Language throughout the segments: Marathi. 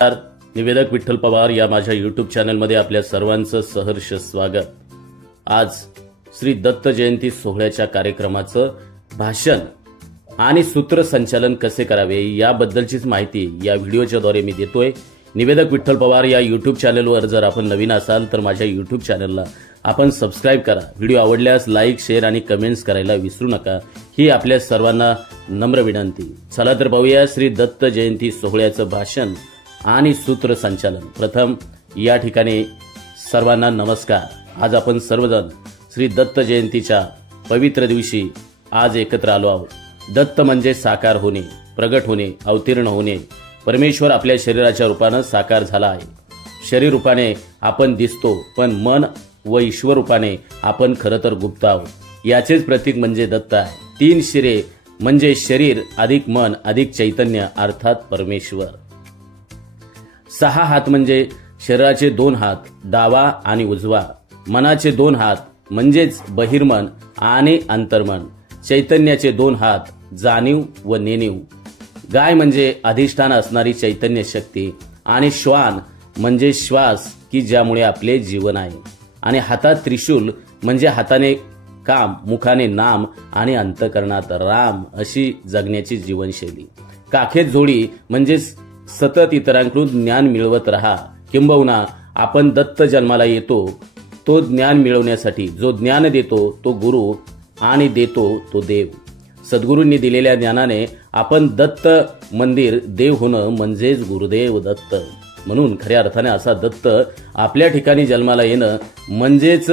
नमस्कार. निवेदक विठ्ठल पवार या माझ्या यूट्यूब चॅनलमध्ये आपल्या सर्वांचं सहर्ष स्वागत. आज श्री दत्त जयंती सोहळ्याच्या कार्यक्रमाचं भाषण आणि सूत्रसंचालन कसे करावे याबद्दलचीच माहिती या व्हिडिओच्या द्वारे मी देतोय. निवेदक विठ्ठल पवार या यूट्यूब चॅनलवर जर आपण नवीन असाल तर माझ्या यूट्यूब चॅनलला आपण सबस्क्राईब करा. व्हिडिओ आवडल्यास लाईक, शेअर आणि कमेंट्स करायला विसरू नका, ही आपल्या सर्वांना नम्र विनंती. चला तर पाहूया श्री दत्त जयंती सोहळ्याचं भाषण आणि सूत्रसंचालन. प्रथम या ठिकाणी सर्वांना नमस्कार. आज आपण सर्वजण श्री दत्त जयंतीच्या पवित्र दिवशी आज एकत्र आलो आहोत. दत्त म्हणजे साकार होणे, प्रगट होणे, अवतीर्ण होणे. परमेश्वर आपल्या शरीराच्या रूपानं साकार झाला आहे. शरीर रूपाने आपण दिसतो, पण मन व ईश्वर रूपाने आपण खरं तर गुप्त आहोत. याचेच प्रतीक म्हणजे दत्त आहे. 3 शिरे म्हणजे शरीर अधिक मन अधिक चैतन्य अर्थात परमेश्वर. 6 हात म्हणजे शरीराचे 2 हात, डावा आणि उजवा. मनाचे 2 हात म्हणजेच बहिर्मन आणि अंतर्मन. चैतन्याचे 2 हात, जाणीव व नेणीव. गाय म्हणजे अधिष्ठान असणारी चैतन्य शक्ती आणि श्वान म्हणजे श्वास की ज्यामुळे आपले जीवन आहे. आणि हातात त्रिशूल म्हणजे हाताने काम, मुखाने नाम आणि अंतःकरणात राम अशी जगण्याची जीवनशैली. काखेत जोडी म्हणजे सतत इतरांकडून ज्ञान मिळवत राहा. किंबहुना आपण दत्त जन्माला येतो तो ज्ञान मिळवण्यासाठी. जो ज्ञान देतो तो गुरु आणि देतो तो देव. सद्गुरूंनी दिलेल्या ज्ञानाने आपण दत्त मंदिर देव होणं म्हणजेच गुरुदेव दत्त. म्हणून खऱ्या अर्थाने असा दत्त आपल्या ठिकाणी जन्माला येणं म्हणजेच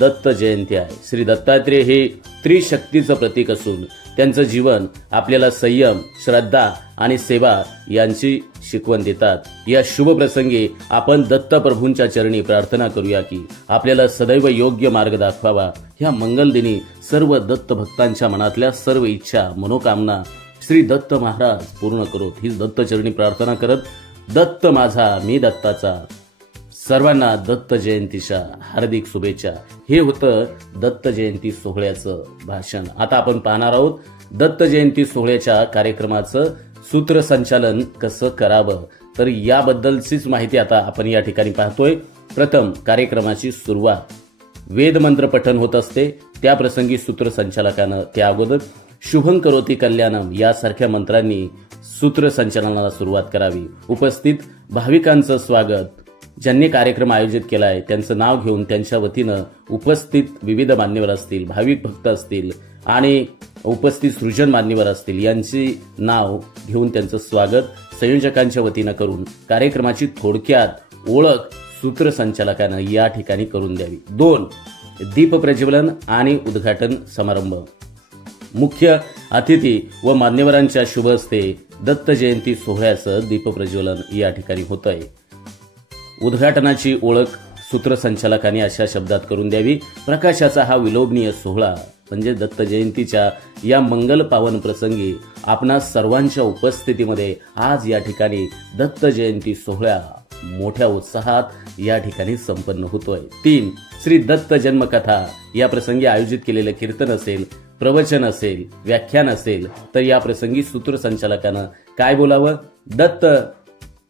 दत्त जयंती आहे. श्री दत्तात्रेय हे त्रिशक्तीचं प्रतीक असून त्यांचं जीवन आपल्याला संयम, श्रद्धा आणि सेवा यांची शिकवण देतात. या शुभ प्रसंगी आपण दत्त प्रभूंच्या चरणी प्रार्थना करूया की आपल्याला सदैव योग्य मार्ग दाखवावा. ह्या मंगलदिनी सर्व दत्त भक्तांच्या मनातल्या सर्व इच्छा, मनोकामना श्री दत्त महाराज पूर्ण करोत, ही दत्त चरणी प्रार्थना करत दत्त माझा मी दत्ताचा. सर्वांना दत्त जयंतीच्या हार्दिक शुभेच्छा. हे होतं दत्त जयंती सोहळ्याचं भाषण. आता आपण पाहणार आहोत दत्त जयंती सोहळ्याच्या कार्यक्रमाचं सूत्रसंचालन कसं करावं. तर याबद्दलचीच माहिती आता आपण या ठिकाणी पाहतोय. प्रथम कार्यक्रमाची सुरुवात वेदमंत्र पठण होत असते. त्या प्रसंगी सूत्रसंचालकानं त्या अगोदर शुभं करोति कल्याणम यासारख्या मंत्रांनी सूत्रसंचालनाला सुरुवात करावी. उपस्थित भाविकांचं स्वागत. ज्यांनी कार्यक्रम आयोजित केला आहे त्यांचं नाव घेऊन त्यांच्या वतीनं उपस्थित विविध मान्यवर असतील, भाविक भक्त असतील आणि उपस्थित सृजन मान्यवर असतील यांची नाव घेऊन त्यांचं स्वागत संयोजकांच्या वतीनं करून कार्यक्रमाची थोडक्यात ओळख सूत्रसंचालकानं या ठिकाणी करून द्यावी. 2 दीप प्रज्वलन आणि उद्घाटन समारंभ. मुख्य अतिथी व मान्यवरांच्या शुभ हस्ते दत्त जयंती सोहळ्याचं दीप प्रज्वलन या ठिकाणी होत आहे. उद्घाटनाची ओळख सूत्रसंचालकांनी अशा शब्दात करून द्यावी. प्रकाशाचा हा विलोभनीय सोहळा म्हणजे दत्त जयंतीच्या या मंगल पावन प्रसंगी आपणा सर्वांच्या उपस्थितीमध्ये आज या ठिकाणी दत्त जयंती सोहळा मोठ्या उत्साहात या ठिकाणी संपन्न होतोय. 3 श्री दत्त जन्मकथा या प्रसंगी आयोजित केलेलं कीर्तन असेल, प्रवचन असेल, व्याख्यान असेल तर या प्रसंगी सूत्रसंचालकानं काय बोलावं. दत्त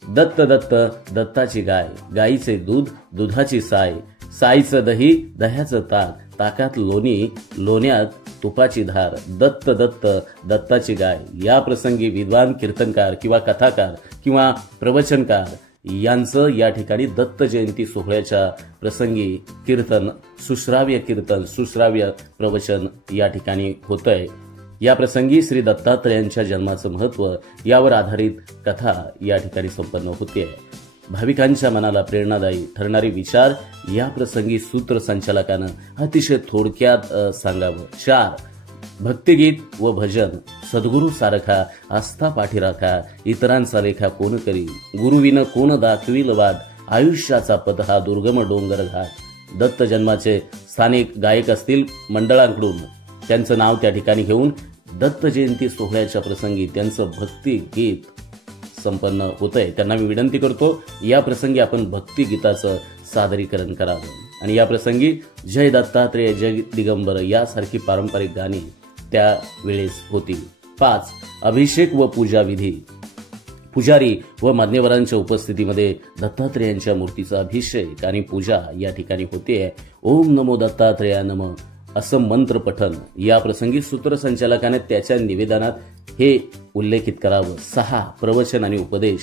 दत्त दत्त दत्ताची गाय, गाईचे दूध, दुधाची साय, साईचं दही, दह्याचं ताक, ताकात लोणी, लोण्यात तुपाची धार. दत्त दत्त दत्ताची गाय. या प्रसंगी विद्वान कीर्तनकार किंवा कथाकार किंवा प्रवचनकार यांचं या ठिकाणी दत्त जयंती सोहळ्याच्या प्रसंगी कीर्तन, सुश्राव्य प्रवचन या ठिकाणी होतंय. या प्रसंगी श्री दत्तात्रेयांच्या जन्माचं महत्व यावर आधारित कथा या ठिकाणी संपन्न होते. भाविकांच्या मनाला प्रेरणादायी ठरणारे विचार या प्रसंगी सूत्रसंचालकानं अतिशय थोडक्यात सांगावं. 4 भक्तिगीत व भजन. सद्गुरु सारखा आस्था पाठी राखा, इतरांचा लेखा कोण करी, गुरुविन कोण दाखविल वाट, आयुष्याचा पथ हा दुर्गम डोंगर घाट. दत्त जन्माचे स्थानिक गायक असतील मंडळांकडून त्यांचं नाव त्या ठिकाणी घेऊन दत्त जयंती सोहळ्याच्या प्रसंगी त्यांचं भक्ती गीत संपन्न होतंय. त्यांना मी विनंती करतो या प्रसंगी आपण भक्ती गीताचं सादरीकरण करावं. आणि या प्रसंगी जय दत्तात्रेय, जय दिगंबर यासारखी पारंपरिक गाणी त्यावेळेस होतील. 5 अभिषेक व पूजा विधी. पुजारी व मान्यवरांच्या उपस्थितीमध्ये दत्तात्रेयांच्या मूर्तीचा अभिषेक आणि पूजा या ठिकाणी होते. ओम नमो दत्तात्रेया नमः असं मंत्र पठण या प्रसंगी सूत्रसंचालकाने त्याच्या निवेदनात हे उल्लेखित करावं. 6 प्रवचन आणि उपदेश.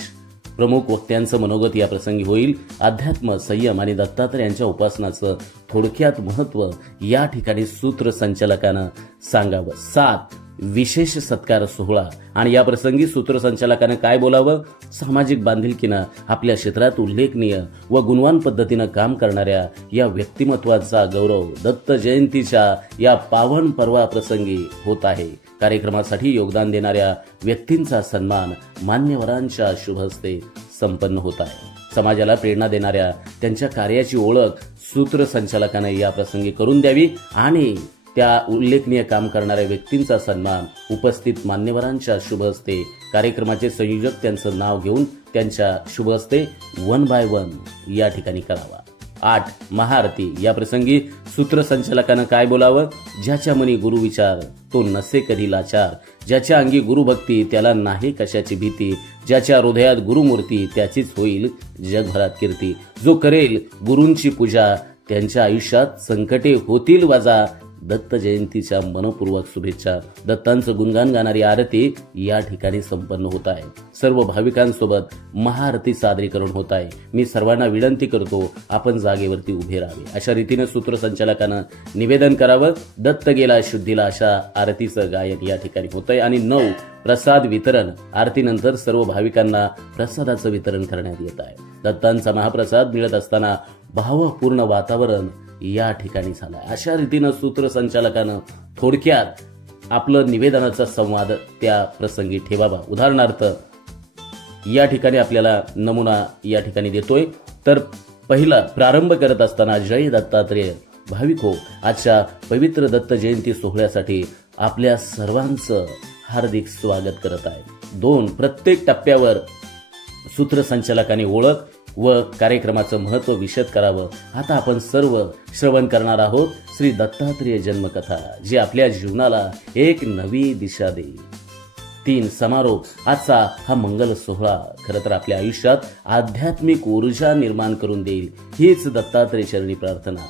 प्रमुख वक्त्यांचं मनोगत या प्रसंगी होईल. अध्यात्म, संयम आणि दत्तात्रेयांच्या उपासनाचं थोडक्यात महत्व या ठिकाणी सूत्रसंचालकानं सांगावं. 7 विशेष सत्कार सोहळा आणि या प्रसंगी सूत्रसंचालकानं काय बोलावं. सामाजिक बांधिलकीनं आपल्या क्षेत्रात उल्लेखनीय व गुणवान पद्धतीनं काम करणाऱ्या या व्यक्तिमत्वाचा गौरव दत्त जयंतीच्या या पावन पर्वाप्रसंगी होत आहे. कार्यक्रमासाठी योगदान देणाऱ्या व्यक्तींचा सन्मान मान्यवरांच्या शुभ हस्ते संपन्न होत आहे. समाजाला प्रेरणा देणाऱ्या त्यांच्या कार्याची ओळख सूत्रसंचालकानं या प्रसंगी करून द्यावी आणि त्या उल्लेखनीय काम करणाऱ्या व्यक्तींचा सन्मान उपस्थित मान्यवरांच्या शुभ हस्ते कार्यक्रमाचे संयोजक त्यांचं नाव घेऊन त्यांच्या शुभ हस्ते 1 बाय 1 या ठिकाणी करावा. 8 महाआरती या प्रसंगी सूत्रसंचालकानं काय बोलावं. ज्याच्या मनी गुरु विचार तो नसे कधी लाचार. ज्याच्या अंगी गुरुभक्ती त्याला नाही कशाची भीती. ज्याच्या हृदयात गुरुमूर्ती त्याचीच होईल जगभरात कीर्ती. जो करेल गुरूंची पूजा त्यांच्या आयुष्यात संकटे होतील वजा. दत्त जयंतीच्या मनपूर्वक शुभेच्छा. दत्तांचं गुणगान गाणारी आरती या ठिकाणी संपन्न होत आहे. सर्व भाविकांसोबत महाआरती सादरीकरण होत आहे. मी सर्वांना विनंती करतो आपण जागेवरती उभे राहावे. अशा रीतीने सूत्रसंचालकानं निवेदन करावं. दत्त गेला शुद्धीला अशा आरतीचं गायन या ठिकाणी होतंय. आणि 9 प्रसाद वितरण. आरतीनंतर सर्व भाविकांना प्रसादाचं वितरण करण्यात येत आहे. दत्तांचा महाप्रसाद मिळत असताना भावपूर्ण वातावरण या ठिकाणी झालाय. अशा रीतीनं सूत्रसंचालकानं थोडक्यात आपलं निवेदनाचा संवाद त्या प्रसंगी ठेवावा. उदाहरणार्थ या ठिकाणी आपल्याला नमुना या ठिकाणी देतोय. तर पहिला प्रारंभ करत असताना जय दत्तात्रेय भाविक हो, आजच्या पवित्र दत्त जयंती सोहळ्यासाठी आपल्या सर्वांचं हार्दिक स्वागत करत आहे. 2 प्रत्येक टप्प्यावर सूत्रसंचालकाने ओळख व कार्यक्रमाचं महत्व विशद करावं. आता आपण सर्व श्रवण करणार आहोत श्री दत्तात्रेय जन्मकथा, जी आपल्या जीवनाला एक नवी दिशा देईल. 3 समारोप. आजचा हा मंगल सोहळा खरं तर आपल्या आयुष्यात आध्यात्मिक ऊर्जा निर्माण करून देईल हीच दत्तात्रेय चरणी प्रार्थना.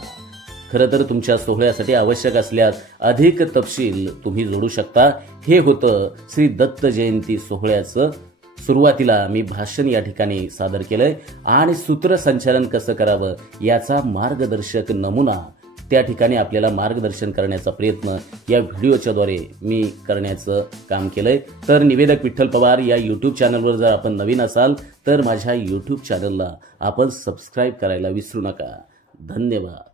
खरं तर तुमच्या सोहळ्यासाठी आवश्यक असल्यास अधिक तपशील तुम्ही जोडू शकता. हे होतं श्री दत्त जयंती सोहळ्याचं. सुरुवातीला मी भाषण या ठिकाणी सादर केलंय आणि सूत्रसंचालन कसं करावं याचा मार्गदर्शक नमुना त्या ठिकाणी आपल्याला मार्गदर्शन करण्याचा प्रयत्न या व्हिडिओच्या द्वारे मी करण्याचं काम केलंय. तर निवेदक विठ्ठल पवार या युट्यूब चॅनलवर जर आपण नवीन असाल तर माझ्या युट्यूब चॅनलला आपण सबस्क्राईब करायला विसरू नका. धन्यवाद.